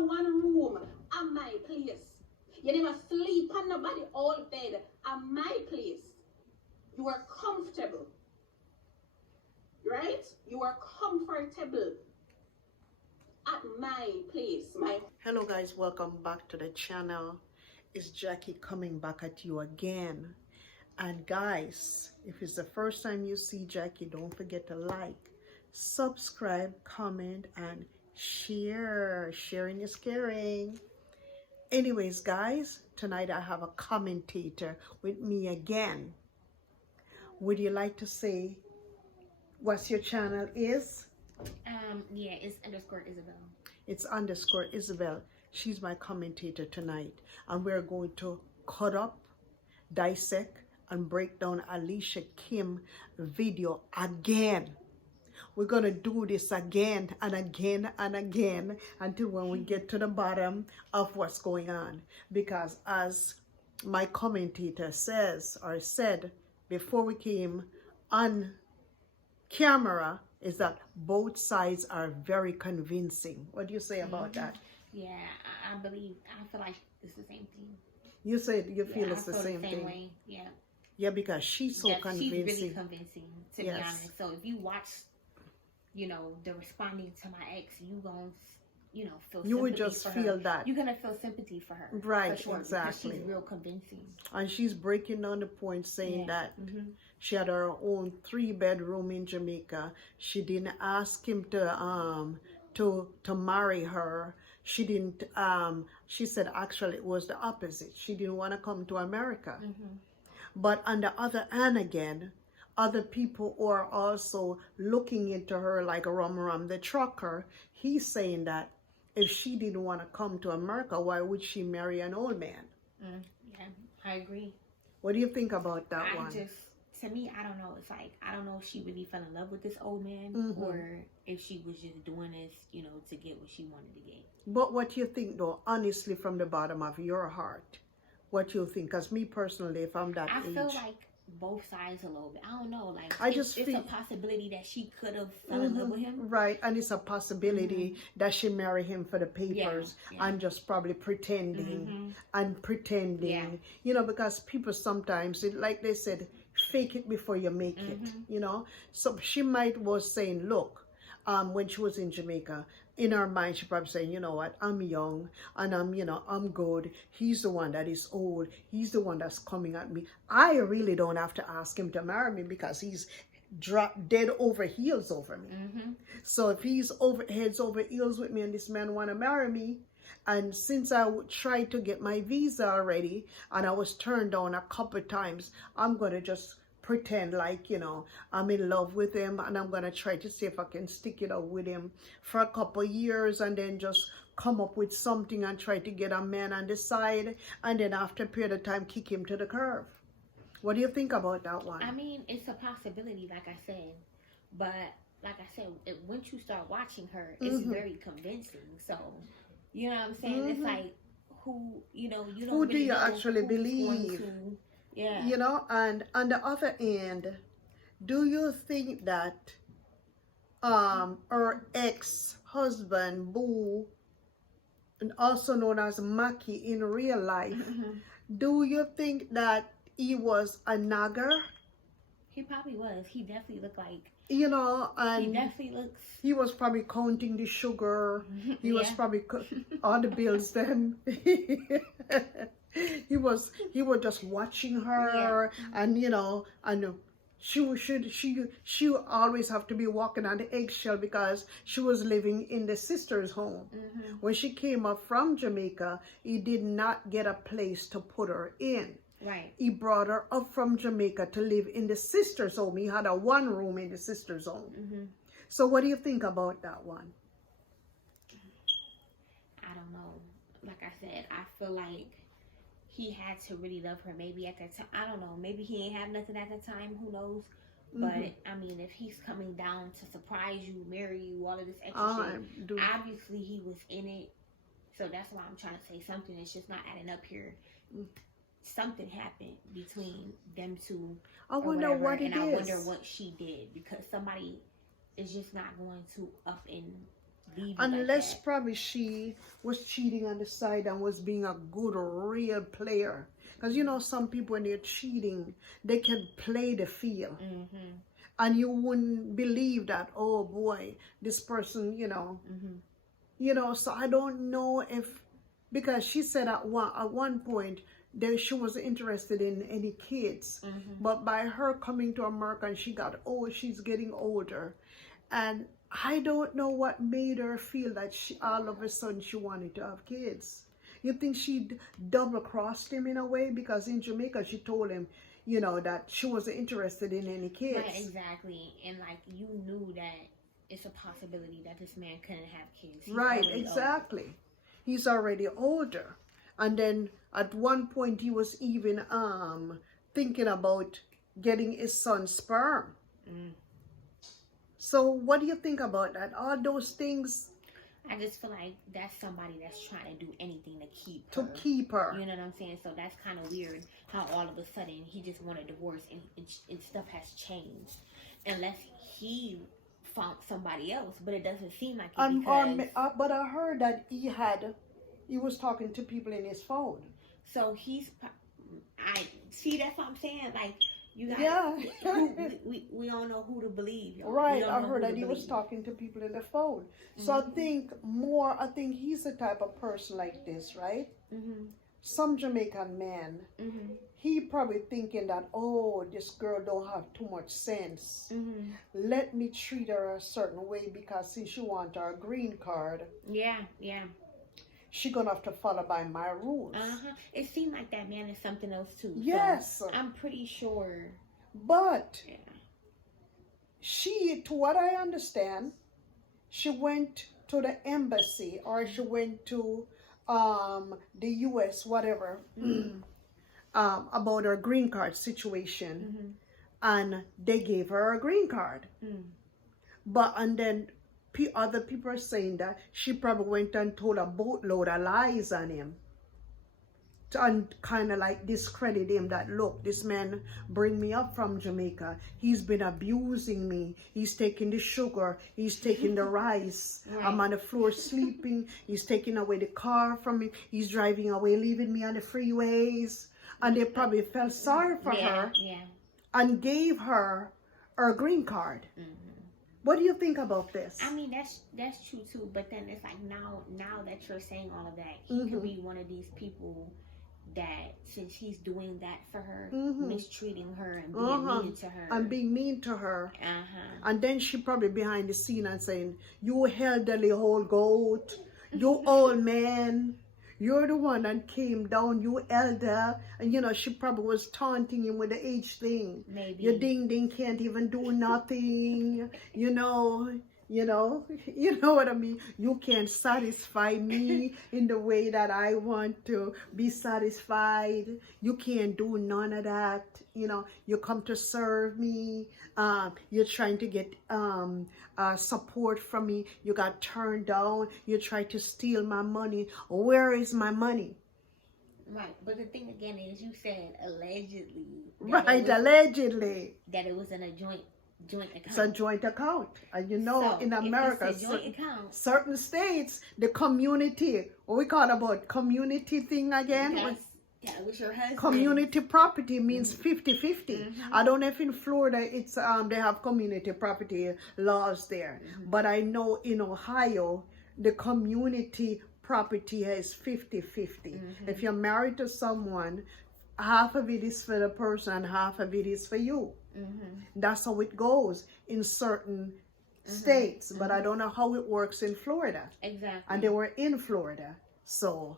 a one room, a my place. You never sleep on nobody all bed, a my place. You are comfortable. Right? You are comfortable at my place. Hello guys, welcome back to the channel. It's Jackie coming back at you again. And guys, if it's the first time you see Jackie, don't forget to like, subscribe, comment, and share. Sharing is caring. Anyways guys, tonight I have a commentator with me again. Would you like to say what's your channel is? Yeah, it's _ Isabel. It's _ Isabel. She's my commentator tonight, and we're going to cut up, dissect, and break down Alicia Kim video again. We're going to do this again and again and again until when we get to the bottom of what's going on. Because as my commentator says or said before we came on camera, is that both sides are very convincing. What do you say about that? Yeah, I feel like it's the same thing. You say you feel it's the same thing. Way. Yeah. Yeah, because she's so convincing. She's really convincing, to be honest. So if you watch, the responding to my ex, you gonna, feel. You would just feel that. You're gonna feel sympathy for her. Right, for sure, exactly. She's real convincing. And she's breaking down the point, saying that she had her own 3-bedroom in Jamaica. She didn't ask him to marry her. She didn't. She said actually it was the opposite. She didn't want to come to America. But on the other hand, again, other people are also looking into her like Ram the trucker. He's saying that if she didn't want to come to America, why would she marry an old man? Yeah, I agree. What do you think about that one? To me, I don't know. It's like, I don't know if she really fell in love with this old man or if she was just doing this, to get what she wanted to get. But what do you think, though, honestly, from the bottom of your heart? What you think? Because me personally, if I'm that age, I feel like both sides a little bit. I don't know. Like, it's a possibility that she could have fell in love with him. Right, and it's a possibility that she married him for the papers and just probably pretending and pretending. Because people sometimes, like they said, fake it before you make it. So she was saying, look, when she was in Jamaica, in her mind, she probably saying, you know what, I'm young and I'm good. He's the one that is old. He's the one that's coming at me. I really don't have to ask him to marry me because he's dead over heels over me. So if he's heads over heels with me and this man want to marry me, and since I tried to get my visa already and I was turned down a couple of times, I'm going to just pretend like, I'm in love with him, and I'm going to try to see if I can stick it out with him for a couple of years and then just come up with something and try to get a man on the side, and then after a period of time kick him to the curb. What do you think about that one? I mean, it's a possibility, like I said, but like I said, once you start watching her, it's very convincing. So, you know what I'm saying? It's like, who, you don't who really do you know actually believe? And on the other end, do you think that her ex-husband, Boo, and also known as Maki in real life, do you think that he was a nagger? He probably was. He definitely looked like, and he definitely looks. He was probably counting the sugar. He was probably on the bills then. He was just watching her, and and she always have to be walking on the eggshell because she was living in the sister's home. When she came up from Jamaica, he did not get a place to put her in. Right. He brought her up from Jamaica to live in the sister's home. He had a 1 room in the sister's home. So what do you think about that one? I don't know. Like I said, I feel like he had to really love her. Maybe at that time, I don't know. Maybe he ain't have nothing at the time. Who knows? But I mean, if he's coming down to surprise you, marry you, all of this extra shit, obviously he was in it. So that's why I'm trying to say something is just not adding up here. Something happened between them two. I wonder what it is. And I wonder what she did, because somebody is just not going to up and leave you Unless like probably she was cheating on the side and was being a good, real player. Because you know, some people when they're cheating, they can play the field. Mm-hmm. And you wouldn't believe that, oh boy, this person, you know. Mm-hmm. You know, so I don't know if, because she said at one point that she wasn't interested in any kids. Mm-hmm. But by her coming to America and she's getting older. And I don't know what made her feel that all of a sudden she wanted to have kids. You think she double-crossed him in a way? Because in Jamaica she told him, you know, that she wasn't interested in any kids. Right, exactly. And like you knew that it's a possibility that this man couldn't have kids. Right, exactly. Older. He's already older. And then at one point he was even thinking about getting his son's sperm. Mm. So what do you think about that? All those things. I just feel like that's somebody that's trying to do anything to keep her. You know what I'm saying? So that's kind of weird how all of a sudden he just wanted a divorce and stuff has changed. Unless he found somebody else, but it doesn't seem like it because... But I heard that he was talking to people in his phone. So I see, that's what I'm saying. Like, you guys, we don't know who to believe. Right, I heard that he was talking to people in the phone. So I think he's the type of person like this, right? Mm-hmm. Some Jamaican man, he probably thinking that, oh, this girl don't have too much sense. Mm-hmm. Let me treat her a certain way because since she wants our green card. Yeah. She gonna have to follow by my rules. It seemed like that man is something else too. Yes. So I'm pretty sure. But she, to what I understand, she went to the embassy or she went to the U.S., whatever, about her green card situation, and they gave her a green card. And then other people are saying that she probably went and told a boatload of lies on him and kind of like discredit him that, look, this man bring me up from Jamaica. He's been abusing me. He's taking the sugar. He's taking the rice. Right. I'm on the floor sleeping. He's taking away the car from me. He's driving away, leaving me on the freeways. And they probably felt sorry for her and gave her her green card. What do you think about this? I mean, that's true too. But then it's like now that you're saying all of that, he could be one of these people that, since he's doing that for her, mistreating her and being mean to her. And being mean to her. And then she probably behind the scene and saying, you elderly old goat, you old man, you're the one that came down, you elder. And you know, she probably was taunting him with the age thing. Maybe. Your ding can't even do nothing. You know what I mean? You can't satisfy me in the way that I want to be satisfied. You can't do none of that. You know, you come to serve me. You're trying to get support from me. You got turned down. You tried to steal my money. Where is my money? Right, but the thing again is, you said allegedly. Right, allegedly. That it was in a joint account. It's a joint account. And you know, in America, certain states, the community, what we call about community thing again? Yeah, with your husband. Community property means 50-50. I don't know if in Florida it's they have community property laws there. But I know in Ohio, the community property is 50-50. If you're married to someone, half of it is for the person and half of it is for you. That's how it goes in certain states, but I don't know how it works in Florida. Exactly. And they were in Florida, so.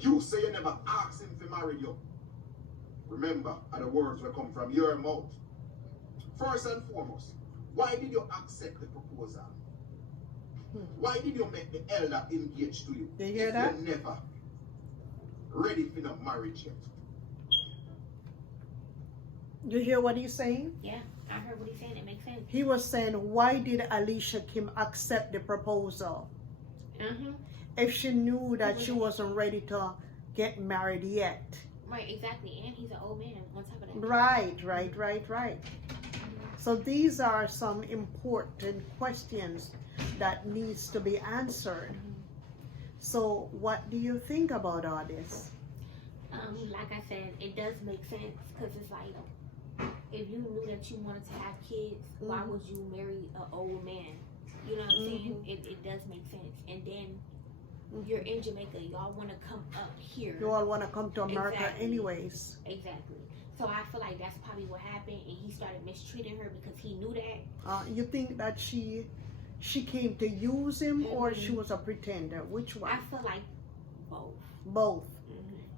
You say you never asked him to marry you. Remember, the words will come from your mouth. First and foremost, why did you accept the proposal? Why did you make the elder engaged to you? You hear that? You're never ready for the marriage yet. You hear what he's saying? Yeah, I heard what he's saying. It makes sense. He was saying, why did Alicia Kim accept the proposal? If she knew that she wasn't ready to get married yet. Right, exactly. And he's an old man on top of that. Right. So these are some important questions that needs to be answered. So what do you think about all this? Like I said, it does make sense because it's like, if you knew that you wanted to have kids, why would you marry an old man? You know what I'm saying? It does make sense. And then you're in Jamaica, y'all want to come up here. You all want to come to America Exactly. anyways. Exactly. So I feel like that's probably what happened, and he started mistreating her because he knew that. You think that she came to use him, or she was a pretender? Which one? I feel like both. Both.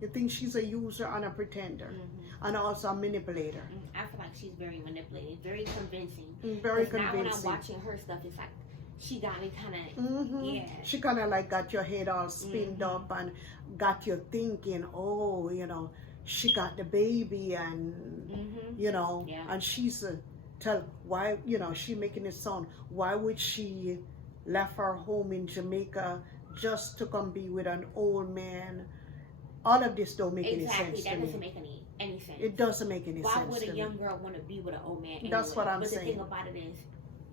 You think she's a user and a pretender, and also a manipulator? I feel like she's very manipulating, very convincing. Very 'Cause now when I'm convincing. watching her stuff, it's like she got me kind of, yeah. She kind of like got your head all spinned up and got you thinking, oh, you know, she got the baby, and you know, and she's why, you know, she making it sound, why would she left her home in Jamaica just to come be with an old man? All of this don't make any sense That to doesn't me. make any sense. It doesn't make any Why sense would to a me. young girl want to be with an old man anyway? That's what I'm but saying. The thing about it is,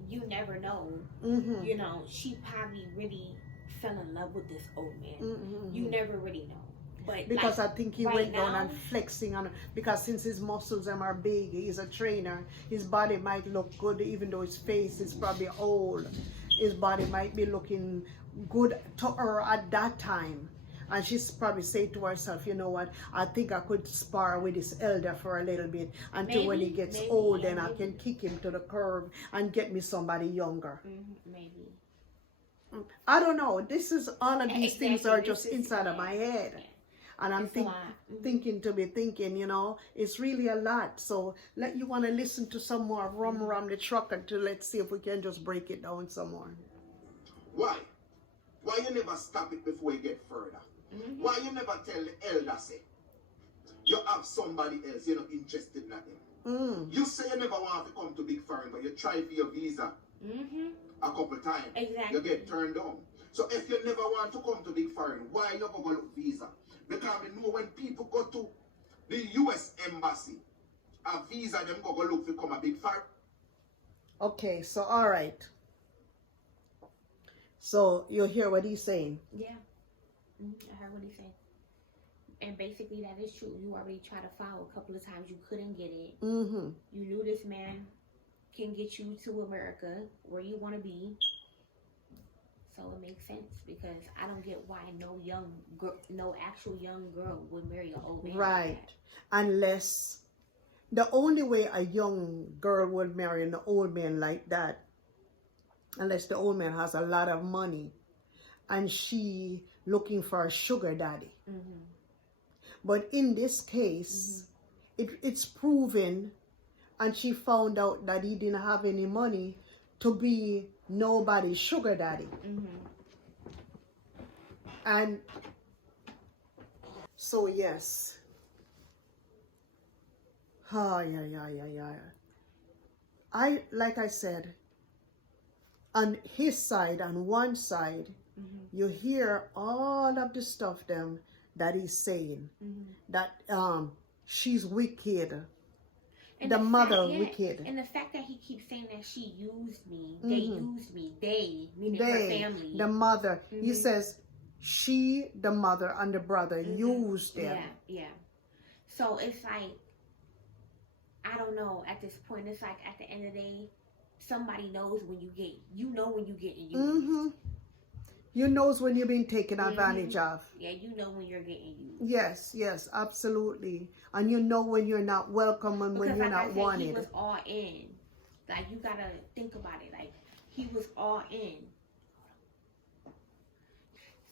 you never know. You know, she probably really fell in love with this old man. You never really know. But because like, I think he right went down now, and flexing on, because since his muscles them are big, he's a trainer, his body might look good even though his face is probably old. His body might be looking good to her at that time, and she's probably saying to herself, you know what, I think I could spar with this elder for a little bit until when he gets old, then I can kick him to the curb and get me somebody younger. Maybe. I don't know. This is all of these things are just inside of my head. Yeah. And I'm thinking, you know, it's really a lot. So you want to listen to some more Rum the Trucker to let's see if we can just break it down some more. Why? Why you never stop it before you get further? Why you never tell the elder, say, you have somebody else, you're not interested in him? You say you never want to come to Big Foreign, but you try for your visa a couple times. Exactly. You get turned down. So if you never want to come to Big Foreign, why you go look visa? Because we know when people go to the US Embassy, a visa them go look to come a Big Foreign. Okay, so all right. So you hear what he's saying? Yeah. I heard what he said. And basically that is true. You already tried to file a couple of times. You couldn't get it. You knew this man can get you to America where you want to be. So it makes sense because I don't get why no actual young girl would marry an old man. Right. Like Unless the only way a young girl would marry an old man like that, unless the old man has a lot of money and she looking for a sugar daddy. But in this case, it's proven, and she found out that he didn't have any money to be nobody's sugar daddy. And so yes. Like I said, on his side, on one side, you hear all of the stuff them that he's saying, that she's wicked, and the mother wicked, and the fact that he keeps saying that she used me, they used me, they meaning her family, the mother. He says she, the mother, and the brother used them. Yeah. So it's like, I don't know. At this point, it's like at the end of the day, somebody knows when you get used. You knows when you're being taken advantage of. Yeah, you know when you're getting used. Yes, absolutely. And you know when you're not welcome and when you're not wanted. He was all in. Like, you gotta think about it. Like, he was all in.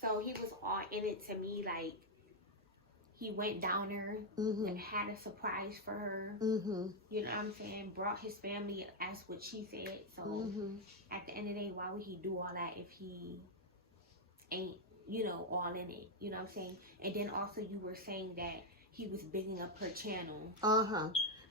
So he was all in it to me. Like, he went down there and had a surprise for her. You know what I'm saying? Brought his family, as what she said. So at the end of the day, why would he do all that if he ain't, all in it? You know what I'm saying? And then also you were saying that he was bigging up her channel.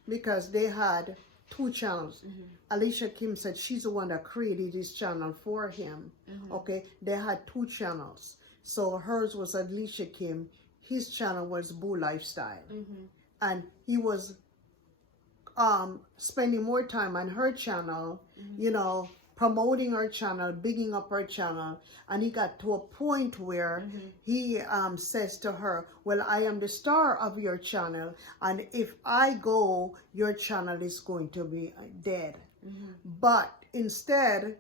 Because they had 2 channels. Alicia Kim said she's the one that created this channel for him. Okay, they had 2 channels. So hers was Alicia Kim. His channel was Boo Lifestyle. And he was spending more time on her channel, you know, promoting her channel, bigging up her channel, and he got to a point where he says to her, well, I am the star of your channel, and if I go, your channel is going to be dead. But instead,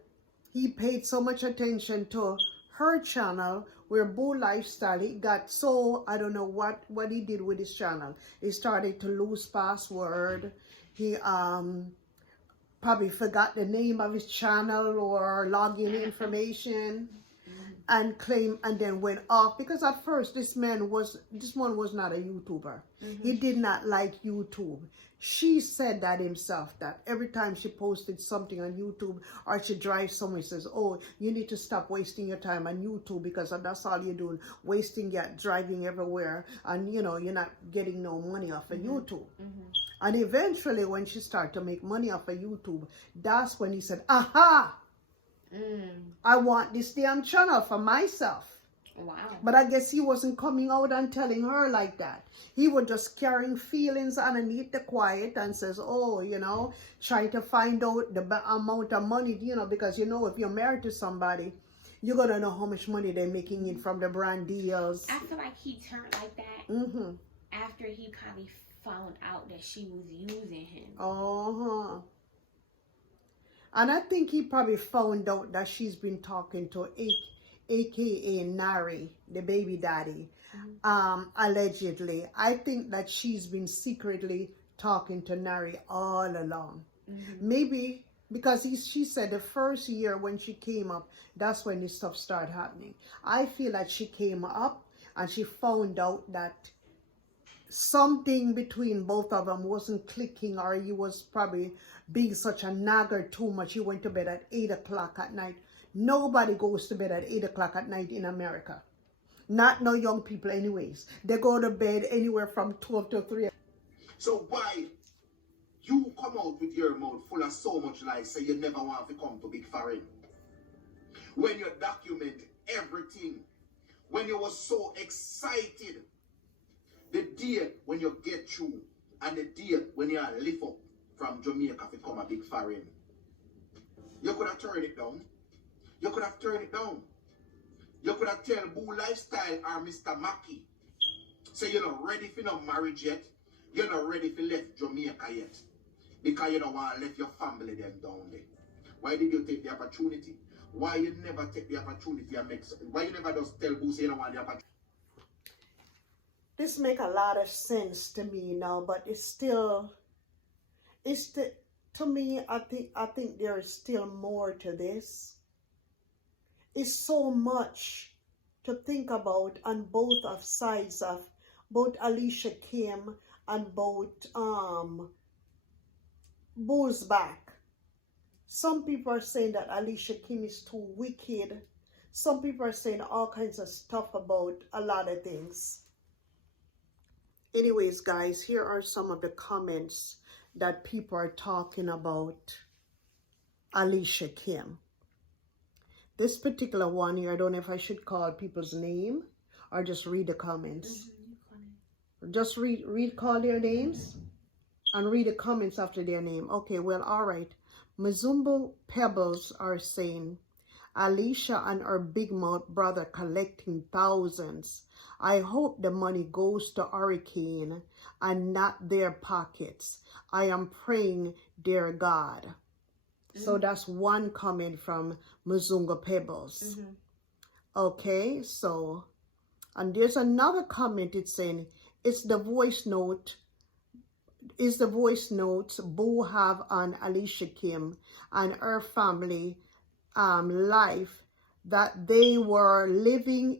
he paid so much attention to her channel, where Boo Lifestyle, he got so, I don't know what he did with his channel. He started to lose password. He probably forgot the name of his channel or login information, and then went off, because at first this one was not a YouTuber. He did not like YouTube. She said that himself, that every time she posted something on YouTube or she drives somewhere, says, oh, you need to stop wasting your time on YouTube, because that's all you're doing, wasting your driving everywhere, and you know, you're not getting no money off of YouTube. And eventually when she started to make money off of YouTube, that's when he said, aha, I want this damn channel for myself. Wow. But I guess he wasn't coming out and telling her like that. He was just carrying feelings underneath the quiet and says, oh, you know, trying to find out the amount of money, you know, because, you know, if you're married to somebody, you're going to know how much money they're making in from the brand deals. I feel like he turned like that after he probably found out that she was using him. And I think he probably found out that she's been talking to aka Nari, the baby daddy, allegedly. I think that she's been secretly talking to Nari all along. Maybe because she said the first year when she came up, that's when this stuff started happening. I feel like she came up and she found out that something between both of them wasn't clicking, or he was probably being such a nagger too much. He went to bed at 8 o'clock at night. Nobody goes to bed at 8 o'clock at night in America. Not no young people anyways. They go to bed anywhere from 12 to 3. So why you come out with your mouth full of so much lies, say you never want to come to Big Foreign? When you document everything, when you were so excited, the day when you get through, and the day when you are lift up from Jamaica to come a Big Foreign, you could have turned it down. You could have turned it down. You could have tell Boo Lifestyle or Mr. Mackey, say you're not ready for no marriage yet. You're not ready for left Jamaica yet. Because you don't want to let your family them down there. Why did you take the opportunity? Why you never take the opportunity and make, why you never just tell Boo say you don't want the opportunity? This make a lot of sense to me now, but to me, I think there is still more to this. It's so much to think about on both of sides of both Alicia Kim and both Boo's back. Some people are saying that Alicia Kim is too wicked. Some people are saying all kinds of stuff about a lot of things. Anyways, guys, here are some of the comments that people are talking about Alicia Kim. This particular one here, I don't know if I should call people's name or just read the comments. Just call their names and read the comments after their name. Okay, well, all right. Mazumbo Pebbles are saying, Alicia and her big mouth brother collecting thousands. I hope the money goes to Hurricane and not their pockets. I am praying, dear God. So that's one comment from Muzunga Pebbles. Okay, so, and there's another comment. It's saying, it's the voice notes Boo have on Alicia Kim and her family life, that they were living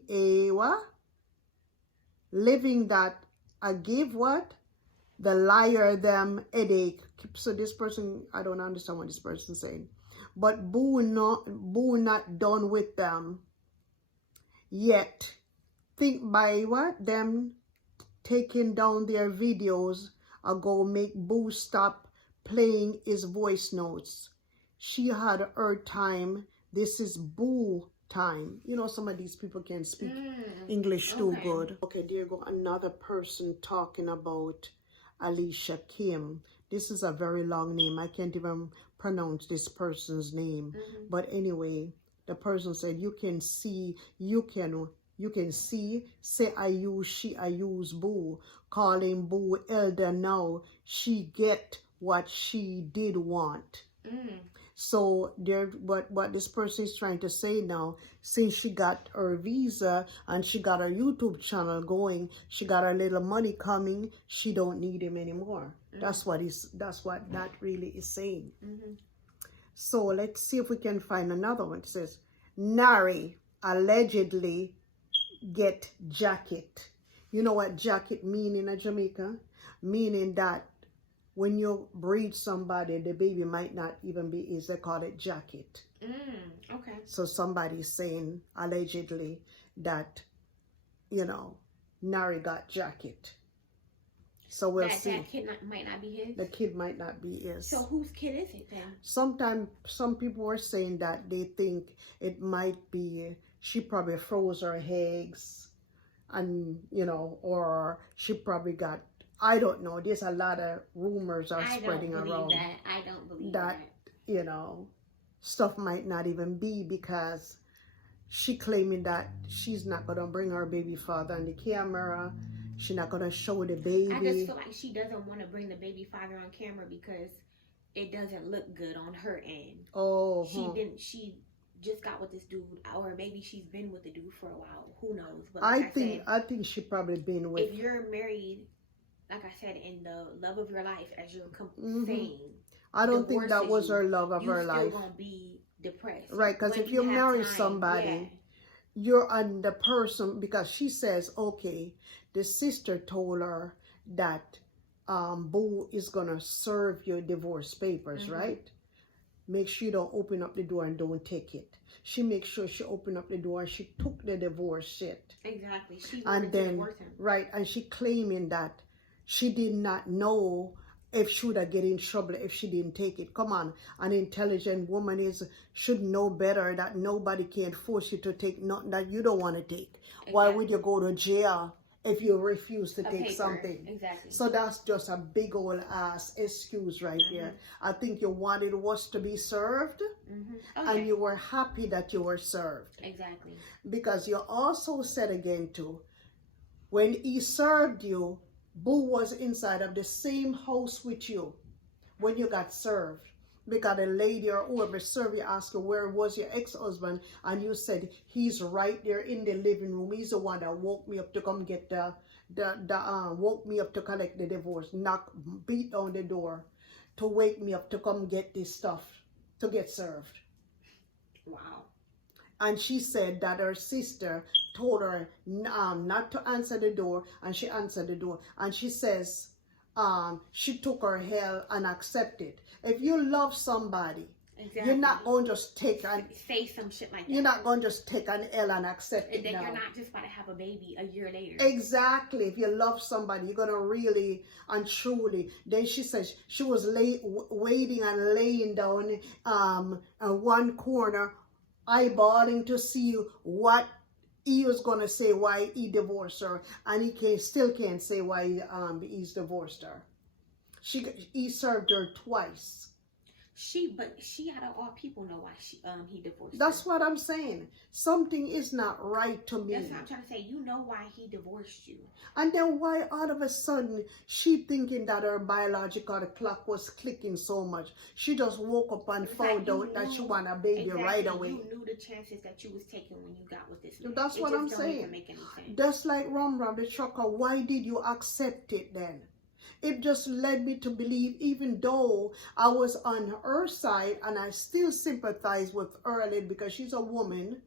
that I give what? The liar them headache. So this person, I don't understand what this person's saying. But Boo not done with them yet. Think by what? Them taking down their videos ago make Boo stop playing his voice notes. She had her time. This is Boo time. You know, some of these people can speak English too good. Okay, there you go. Another person talking about Alicia Kim. this is a very long name. I can't even pronounce this person's name. But anyway, the person said, you can see, say I use, she, I use, boo. Calling boo elder now. She get what she did want. So there, what this person is trying to say now, since she got her visa and she got her YouTube channel going, she got her little money coming, she don't need him anymore. That's what that really is saying. So let's see if we can find another one. It says, Nari allegedly get jacket. You know what jacket mean in Jamaica? Meaning that when you breed somebody, the baby might not even be his. They call it jacket. Okay. So somebody's saying allegedly that, you know, Nari got jacket. So we'll see. That kid might not be his? The kid might not be his. So whose kid is it then? Sometimes some people are saying that they think it might be, she probably froze her eggs and, you know, or she probably got, I don't know. There's a lot of rumors are spreading around. I don't believe that. You know, stuff might not even be, because she claiming that she's not going to bring her baby father on the camera. She's not going to show the baby. I just feel like she doesn't want to bring the baby father on camera because it doesn't look good on her end. Oh. She just got with this dude, or maybe she's been with the dude for a while. Who knows? But I think she probably been with. If you're married, like I said, in the love of your life, as you're saying, I don't think that was her love of her life. You're still gonna be depressed, right? Because if you marry somebody, you're on the person, because she says, okay, the sister told her that boo is gonna serve your divorce papers, right? Make sure you don't open up the door and don't take it. She makes sure she opened up the door and she took the divorce shit. Exactly. She wanted to divorce him. Right, and she claiming that she did not know if she would have get in trouble if she didn't take it. Come on, an intelligent woman should know better that nobody can force you to take nothing that you don't want to take. Exactly. Why would you go to jail if you refuse to take something? Exactly. So that's just a big old ass excuse right there. I think you wanted was to be served, and you were happy that you were served. Exactly. Because you also said again too, when he served you, boo was inside of the same house with you when you got served. Because a lady or whoever served you asked you, where was your ex-husband? And you said, he's right there in the living room. He's the one that woke me up to come get woke me up to collect the divorce, beat down the door to wake me up to come get this stuff, to get served. Wow. And she said that her sister told her not to answer the door, and she answered the door. And she says she took her hell and accepted. If you love somebody, you're not going to just take and say some shit like that. You're not going to just take an L and accept it. And then now. You're not just about to have a baby a year later. Exactly. If you love somebody, you're going to really and truly. Then she says she was waiting and laying down in one corner, eyeballing to see what he was going to say why he divorced her, and he still can't say why he's divorced her. He served her twice. But she out of all people know why he divorced That's her. what I'm saying. Something is not right to me. That's what I'm trying to say. You know why he divorced you. And then why all of a sudden she thinking that her biological clock was clicking so much. She just woke up and found out that she want a baby right away. You knew the chances that you was taking when you got with this man. That's what I'm saying. Even make any sense. Just like Rum the trucker, why did you accept it then? It just led me to believe, even though I was on her side and I still sympathize with her a little because she's a woman,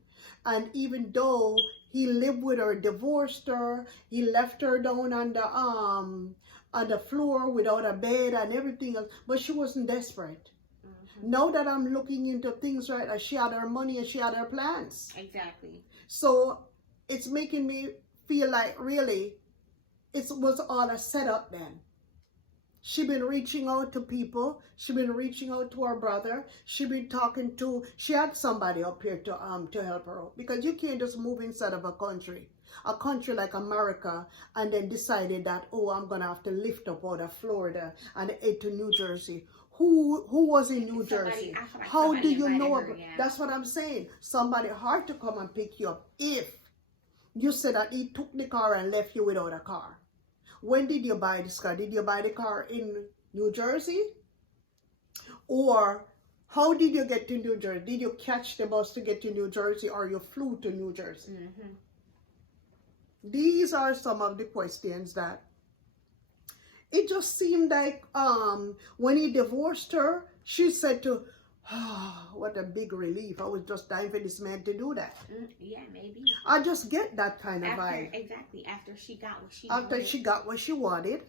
and even though he lived with her, divorced her, he left her down on the floor without a bed and everything else, but she wasn't desperate. Now that I'm looking into things right, she had her money and she had her plans. Exactly. So it's making me feel like really it was all a setup then. She been reaching out to people. She been reaching out to her brother. She been talking to, she had somebody up here to help her out. Because you can't just move inside of a country like America, and then decided that, oh, I'm gonna have to lift up out of Florida and head to New Jersey. Who was in New Jersey? Like How do you know her, about, that's what I'm saying. Somebody hard to come and pick you up if you said that he took the car and left you without a car. When did you buy this car? Did you buy the car in New Jersey? Or how did you get to New Jersey? Did you catch the bus to get to New Jersey, or you flew to New Jersey? Mm-hmm. These are some of the questions that it just seemed like when he divorced her, she said to, oh, what a big relief. I was just dying for this man to do that. Yeah, maybe. I just get that kind of after, vibe. Exactly. After she got what she After wanted. she got what she wanted.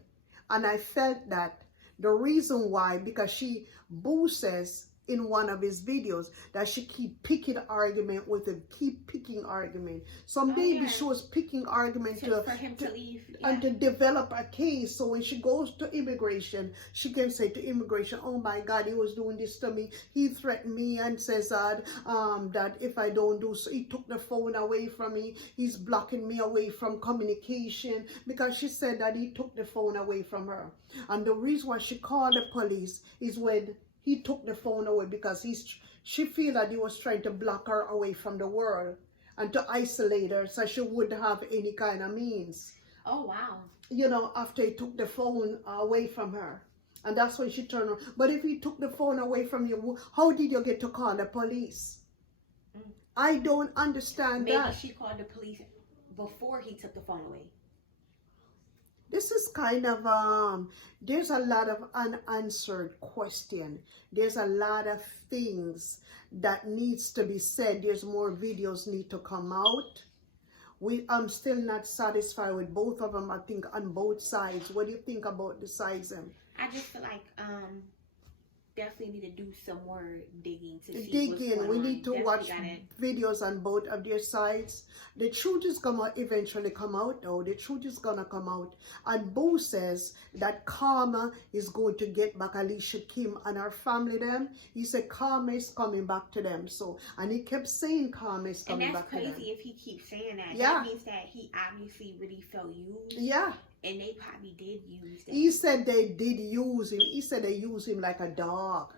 And I felt that the reason why, because Boo says in one of his videos that she keep picking argument with him, keep picking argument. So maybe she was picking argument for him to leave. Yeah. And to develop a case, so when she goes to immigration, she can say to immigration, oh my God, he was doing this to me. He threatened me and says that if I don't do so, he took the phone away from me. He's blocking me away from communication, because she said that he took the phone away from her. And the reason why she called the police is when he took the phone away, because she feel that he was trying to block her away from the world and to isolate her so she wouldn't have any kind of means. Oh, wow. You know, after he took the phone away from her. And that's when she turned on. But if he took the phone away from you, how did you get to call the police? I don't understand that. Maybe she called the police before he took the phone away. This is kind of, there's a lot of unanswered question. There's a lot of things that needs to be said. There's more videos need to come out. I'm still not satisfied with both of them, I think, on both sides. What do you think about the sides? I just feel like definitely need to do some more digging to see Dig what's in. going We on. need to watch videos on both of their sides. The truth is gonna eventually come out, though. The truth is gonna come out. And Bo says that karma is going to get back Alicia Kim and her family. Them. He said karma is coming back to them. So, and he kept saying karma is coming back to them. And that's crazy if he keeps saying that. Yeah. That means that he obviously really felt used. Yeah. And they probably did use that. He said they did use him. He said they used him like a dog.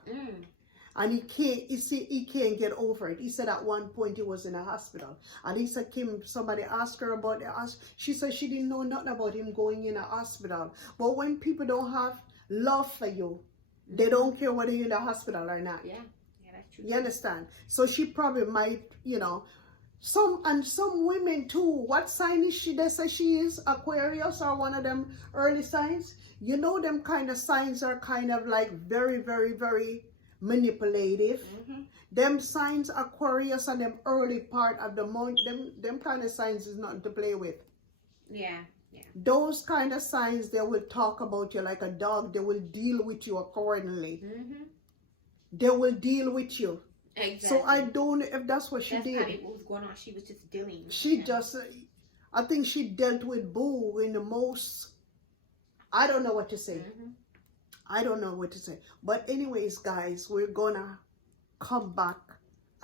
And he can't get over it. He said at one point he was in a hospital. And he said, Kim, somebody asked her about it. She said she didn't know nothing about him going in a hospital. But when people don't have love for you, they don't care whether you're in the hospital or not. Yeah, that's true. You understand? So she probably might, you know, some women too. What sign is she? They say she is Aquarius or one of them early signs. You know, them kind of signs are kind of like very, very, very manipulative. Them signs, Aquarius, and them early part of the month, them kind of signs is nothing to play with. Yeah. Those kind of signs, they will talk about you like a dog. They will deal with you accordingly. They will deal with you. Exactly. So I don't know if that's what she did. That's probably what was going on. She was just dealing. I think she dealt with Boo in the most, I don't know what to say. I don't know what to say. But anyways, guys, we're gonna come back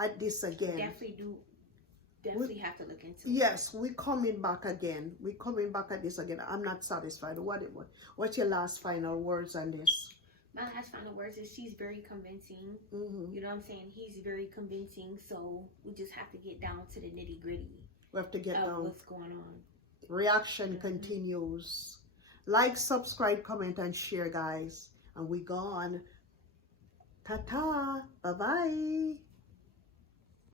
at this again. Definitely have to look into it. Yes, we're coming back again. We're coming back at this again. I'm not satisfied. What's your last final words on this? My last final words is she's very convincing. You know what I'm saying? He's very convincing. So we just have to get down to the nitty gritty. We have to get down. What's going on. Reaction continues. Like, subscribe, comment, and share, guys. And we gone. Ta-ta. Bye-bye.